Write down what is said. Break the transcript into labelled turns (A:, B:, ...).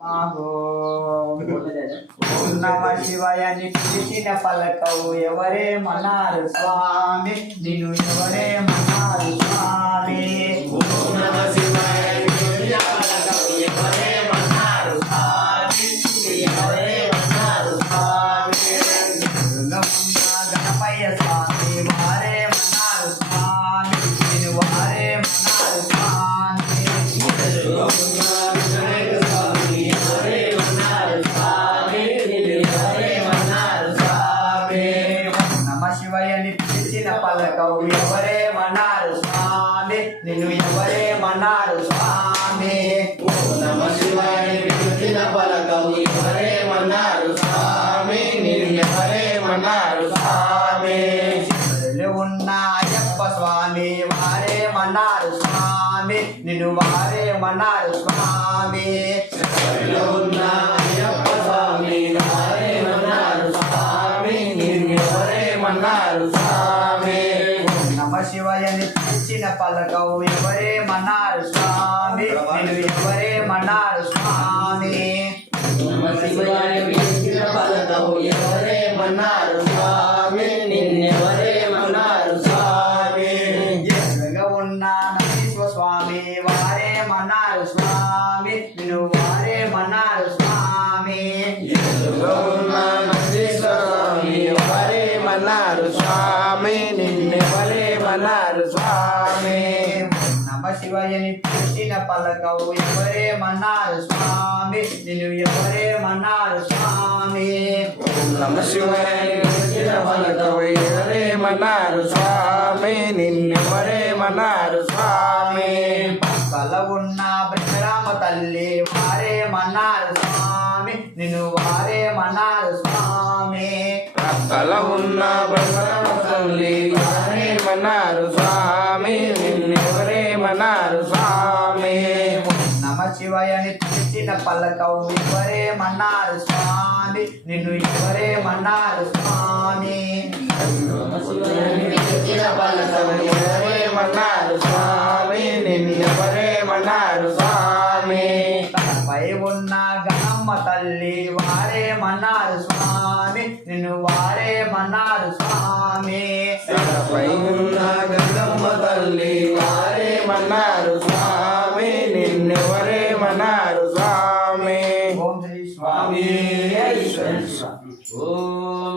A: ఆహో ఓం నమ శివాయ అని పిలిచిన పలకవు ఎవరేమన్నారు స్వామి నిన్ను ఎవరేమన్నారు స్వామి ఓం నమ శివాయ అని పిలిచిన పలకవు ఎవరేమన్నారు స్వామి నిన్ను ఎవరేమన్నారు స్వామి దుర్గమున్న గణపయ్య స్వామి వారేమన్నారు స్వామి పిలిచిన పలకవు ఎవరేమన్నారు స్వామి? నిన్ను ఎవరేమన్నారు స్వామి?
B: నమ శివాయ పిలిచిన పలకవు ఎవరేమన్నారు స్వామి? నేను ఎవరేమన్నారు స్వామి?
A: శివులు ఉన్న అయ్యప్ప స్వామి వారేమన్నారు స్వామి. నిన్ను వారేమన్నారు స్వామి.
B: శబరిలో ఉన్న అయ్యప్ప స్వామి ఎవరేమన్నారు
A: శివయ్యని పిలిచిన పలకవు ఎవరేమన్నారు స్వామి నిన్ను ఎవరేమన్నారు స్వామి
B: నమ శివాయ పిలిచిన పలకవు ఎవరేమన్నారు స్వామి నిన్నెవరేమన్నారు స్వామి
A: ఎదురుగా ఉన్న నరసింహ స్వామి వారేమన్నారు స్వామి నిన్ను వారేమన్నారు స్వామి
B: ఎదురుగా ఉన్న నందీశ్వర స్వామి ఎవరేమన్నారు స్వామి నిన్నెవరేమన్నారు స్వామి
A: నమ శివయ్యని పిలిచిన పలకవు ఎవరేమన్నారు స్వామి? నిన్ను ఎవరేమన్నారు స్వామి?
B: నమ శివాయ పిలిచిన పలకవు ఎవరేమన్నారు స్వామి? నిన్నెవరేమన్నారు స్వామి?
A: పక్కల ఉన్న బ్రహ్మరామ తల్లి వారేమన్నారు స్వామి? నిన్ను వారేమన్నారు స్వామి?
B: అక్కల ఉన్న బ్రహ్మరామ తల్లి ఎవరేమన్నారు స్వామి? నిన్నెవరేమన్నారు స్వామి.
A: నమ శివయ్యని పిలిచిన పలకవు ఎవరేమన్నారు స్వామి. నిన్ను ఎవరేమన్నారు స్వామి.
B: ఎవరేమన్నారు స్వామి. నిన్నెవరేమన్నారు స్వామి.
A: తనపై ఉన్న గణమ్మ తల్లి వారేమన్నారు స్వామి. నిన్ను వారేమన్నారు స్వామి.
B: తనపై ఉన్న గంగమ్మ తల్లి నిన్నెవరేమన్నారు స్వామి? నిన్నెవరేమన్నారు స్వామి?
A: ఓం శ్రీ స్వామి.
B: ఓం